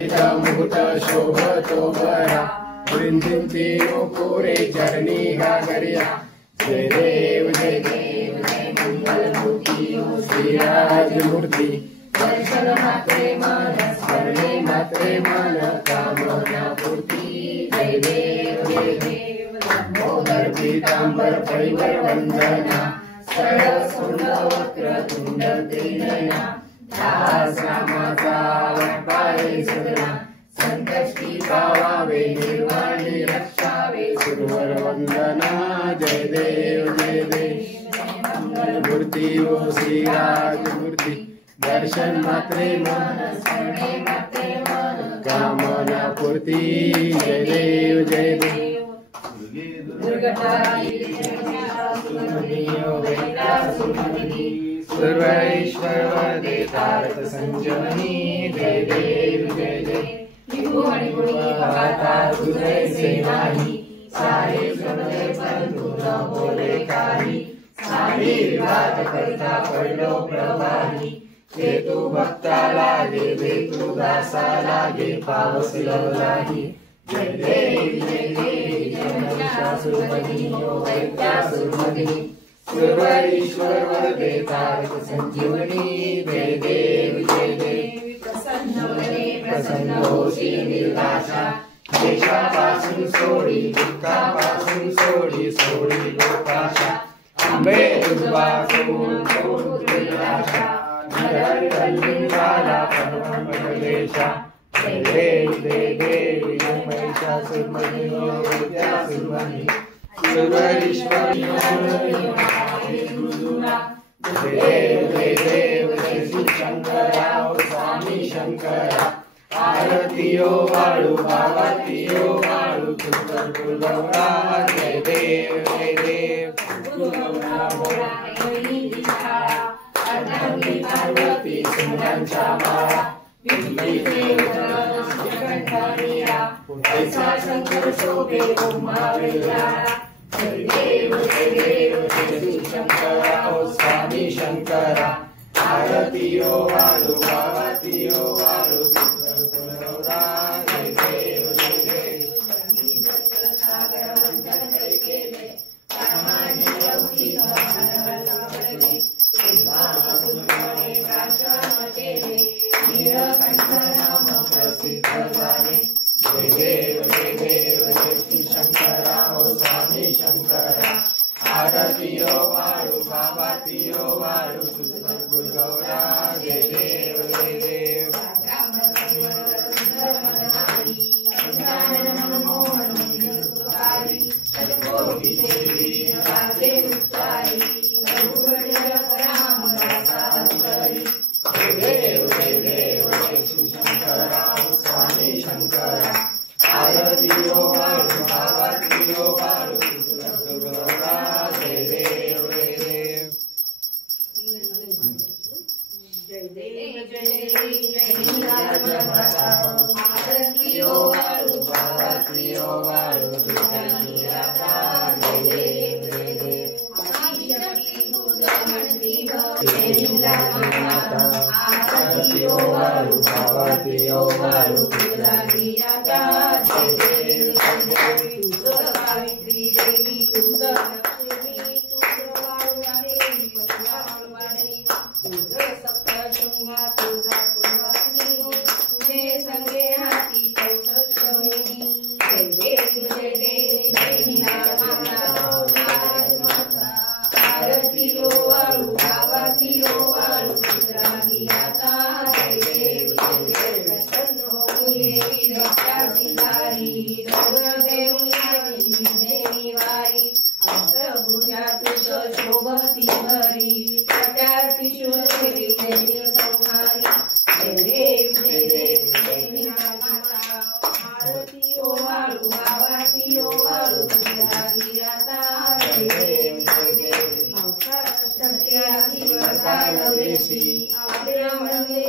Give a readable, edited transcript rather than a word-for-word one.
मुकुट शोभतो बरा वृंदिंती नुपुरे चरणी गागरिया जय देव जय देव जय मंगल मूर्ति श्रीराज मूर्ति दर्शन मात्रे मन स्मरणे मात्रे मन कामना पूर्ति जय देव जय देव लंबोदर पीतांबर परिवर वंदना सरळ सुंदर वक्र तुंड त्रिनयना दास रामाचा पाये सदना संकष्टी पावावे निर्वाणी रक्षावे सुरवर वंदना जय देव मंगल मूर्ति ओ श्रीराज मूर्ति दर्शन मात्रे मन स्मरणे मात्रे मन कामना पूर्ति जय देव सर्व ईश्वर वदे तारक संजीवनी जय देव जय जय विभु मणिपुरी भगता तुझे से नाही सारे सुनले परंतु न बोले काही सारी बात करता पडलो प्रवाही ते तू भक्ता लागे वे तू दासा लागे पावसिलो लागे जय देव जय महिषासुरमर्दिनी ओ वैद्यासुरमर्दिनी सर्व ईश्वर वरदे तारक संजीवनी जय देव प्रसन्न होशी निर्वाशा देशापासून सोडी दुःखापासून सोडी सोडी लोकाशा आंबे दुर्वासून दुर्वाशा नगर कल्लिंगाला परमपदेशा जय देव जय महिषासुरमर्दिनी ओ वैद्यासुरमर्दिनी सर्व ईश्वर देव जय श्री शंकरा स्वामी शंकरा आरतीयो वाळू भावातीयो वाळू गौरा जय देव पार्वती सुंदरांच्या माळा शंकर शोभे जय देव जय श्री शंकरा स्वामी शंकरा आरतीयो वाळू भावातीयो वाळू गौरा जय देव जय जय श्री शंकरा स्वामी शंकरा आरतीयो वाळू भावातीयो वाळू गौरा जय देव श्री शंकरा स्वामी शंकरा आरतीयो वाळू भावातीयो वाळू गौरा जय देव आरतीयो वाळू भावातीयो वाळू आरतीयो वाळू भावातीयो वाळू सावित्री देवी तुझं लक्ष्मी तुझं तुझं सप्तशृंगा तुझा पूर्वासी तुझे संगे हाती जय देव जय माता आरतीयो वाळू भावातीयो वाळू तुझराही आता जय देव प्रसन्न होई रक्षासिलारी देवी वारी अष्टभुजा तुझ शोभती भरी प्रत्यार्थी देवी जय संहारी जय देव जय माता आरतीयो वाळू भावातीयो वाळू तुझराही आता जय देव सत्यासी वरदान देशी आपल्या म्हणले